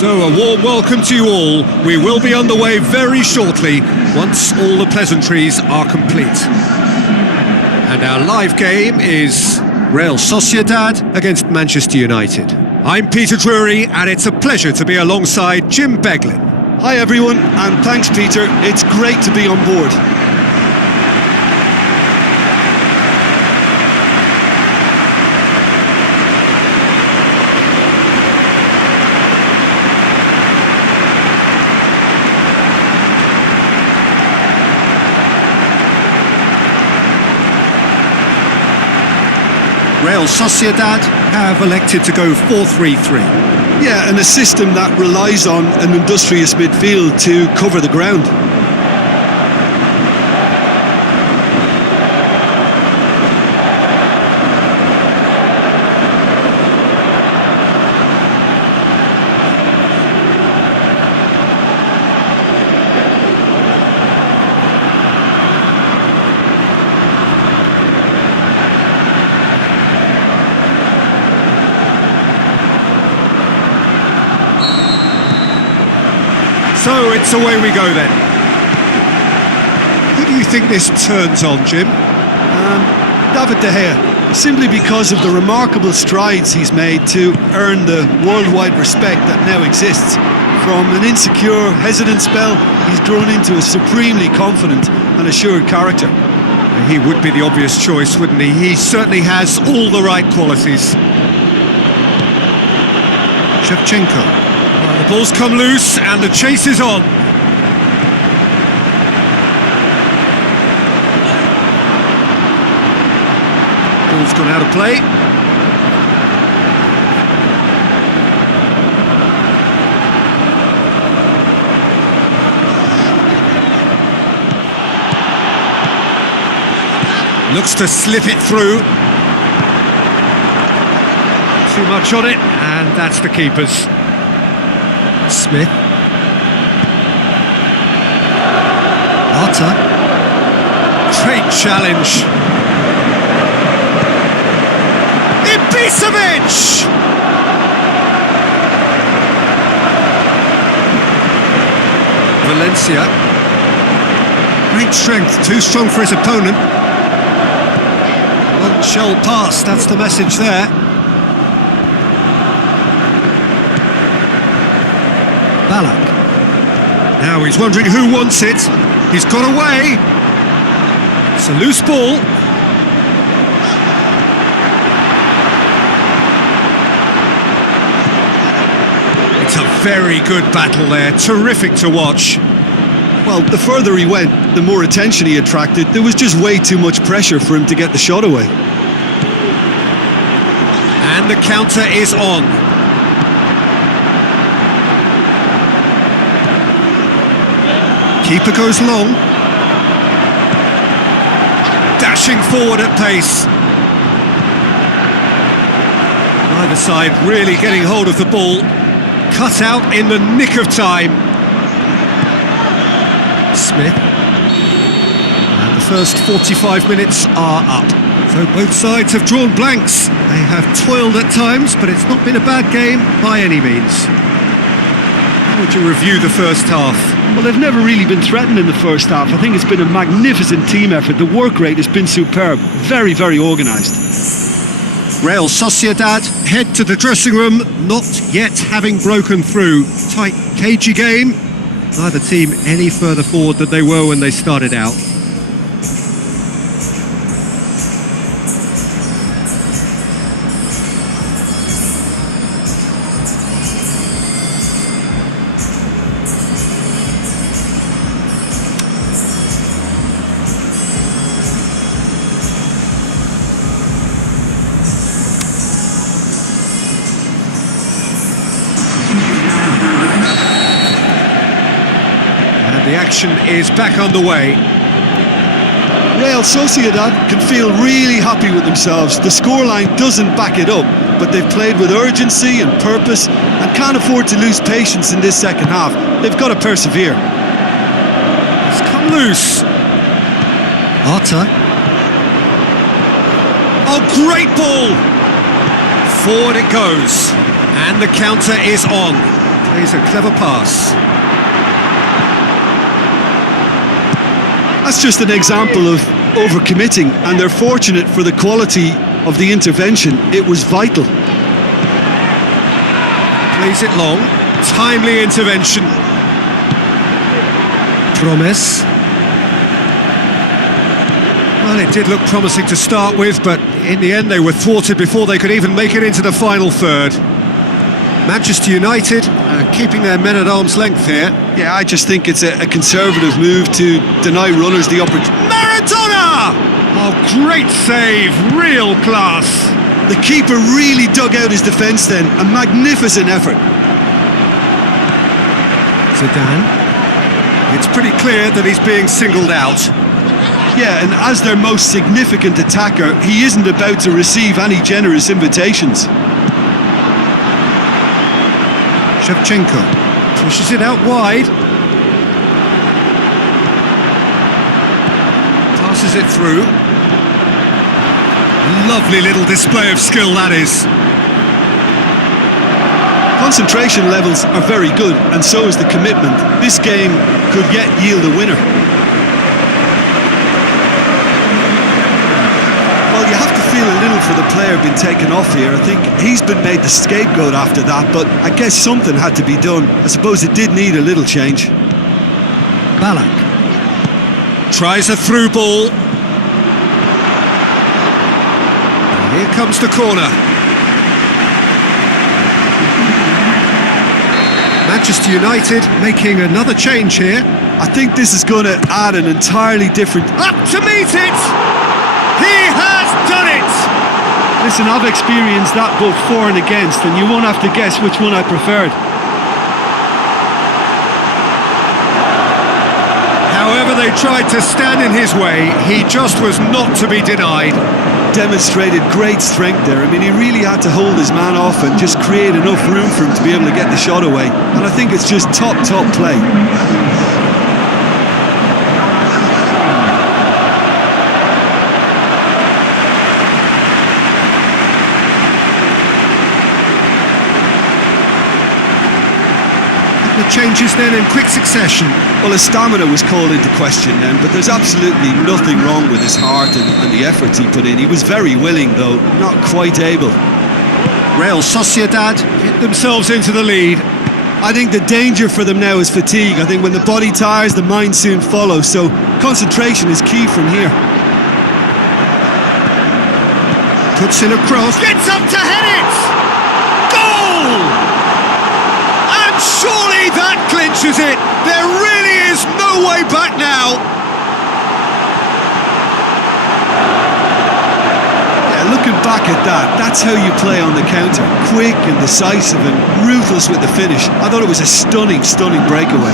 So a warm welcome to you all. We will be underway very shortly once all the pleasantries are complete. And our live game is Real Sociedad against Manchester United. I'm Peter Drury and it's a pleasure to be alongside Jim Beglin. Hi everyone, and thanks Peter, it's great to be on board. Real Sociedad have elected to go 4-3-3. Yeah, and a system that relies on an industrious midfield to cover the ground. So it's away we go then. Who do you think this turns on, Jim? David De Gea, simply because of the remarkable strides he's made to earn the worldwide respect that now exists. From an insecure, hesitant spell, he's grown into a supremely confident and assured character. He would be the obvious choice, wouldn't he? He certainly has all the right qualities. Shevchenko. The ball's come loose and the chase is on. Ball's gone out of play. Looks to slip it through. Too much on it, and that's the keeper's. Smith. Arta. Great challenge. Ibisevic! Valencia. Great strength, too strong for his opponent. One shell pass, that's the message there. Balak. Now he's wondering who wants it. He's got away. It's a loose ball. It's a very good battle there. Terrific to watch. Well, the further he went, the more attention he attracted. There was just way too much pressure for him to get the shot away. And the counter is on. Keeper goes long. Dashing forward at pace. Either side really getting hold of the ball. Cut out in the nick of time. Smith. And the first 45 minutes are up. So both sides have drawn blanks. They have toiled at times, but it's not been a bad game by any means. How would you review the first half? Well, they've never really been threatened in the first half. I think it's been a magnificent team effort. The work rate has been superb. Very, very organised. Real Sociedad head to the dressing room, not yet having broken through. Tight, cagey game. Neither team any further forward than they were when they started out. The action is back underway. Real Sociedad can feel really happy with themselves. The scoreline doesn't back it up, but they've played with urgency and purpose and can't afford to lose patience in this second half. They've got to persevere. It's come loose. Arta. Oh, great ball! Forward it goes, and the counter is on. Plays a clever pass. That's just an example of overcommitting, and they're fortunate for the quality of the intervention. It was vital. Plays it long. Timely intervention. Promise. Well, it did look promising to start with, but in the end they were thwarted before they could even make it into the final third. Manchester United keeping their men at arm's length here. Yeah, I just think it's a conservative move to deny runners the opportunity. Maradona! Oh, great save, real class. The keeper really dug out his defence then, a magnificent effort. Zidane. It's pretty clear that he's being singled out. Yeah, and as their most significant attacker, he isn't about to receive any generous invitations. Shevchenko pushes it out wide. Passes it through. Lovely little display of skill, that is. Concentration levels are very good, and so is the commitment. This game could yet yield a winner. Well, you have to feel a little for the player being taken off here. I think he's been made the scapegoat after that, but I guess something had to be done. I suppose it did need a little change. Ballack tries a through ball. Here comes the corner. Manchester United making another change here. I think this is going to add an entirely different... Up to meet it! He has done it! Listen, I've experienced that both for and against, and you won't have to guess which one I preferred. However they tried to stand in his way, he just was not to be denied. Demonstrated great strength there. I mean, he really had to hold his man off and just create enough room for him to be able to get the shot away. And I think it's just top play. The changes then in quick succession. Well, his stamina was called into question then, but there's absolutely nothing wrong with his heart and the efforts he put in. He was very willing, though, not quite able. Real Sociedad get themselves into the lead. I think the danger for them now is fatigue. I think when the body tires, the mind soon follows, so concentration is key from here. Puts in a cross, gets up to head it! Goal! Surely that clinches it. There really is no way back now. Yeah, looking back at that, that's how you play on the counter. Quick and decisive and ruthless with the finish. I thought it was a stunning breakaway.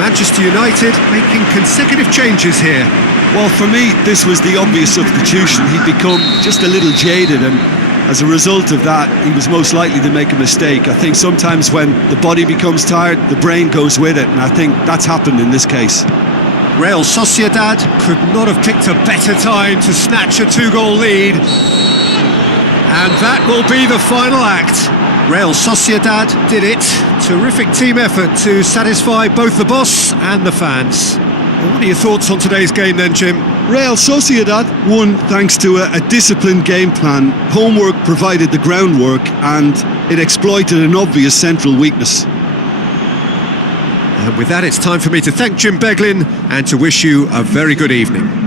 Manchester United making consecutive changes here. Well, for me, this was the obvious substitution. He'd become just a little jaded, and as a result of that, he was most likely to make a mistake. I think sometimes when the body becomes tired, the brain goes with it, and I think that's happened in this case. Real Sociedad could not have picked a better time to snatch a two-goal lead. And that will be the final act. Real Sociedad did it. Terrific team effort to satisfy both the boss and the fans. Well, what are your thoughts on today's game then, Jim? Real Sociedad won thanks to a disciplined game plan. Homework provided the groundwork, and it exploited an obvious central weakness. And with that, it's time for me to thank Jim Beglin and to wish you a very good evening.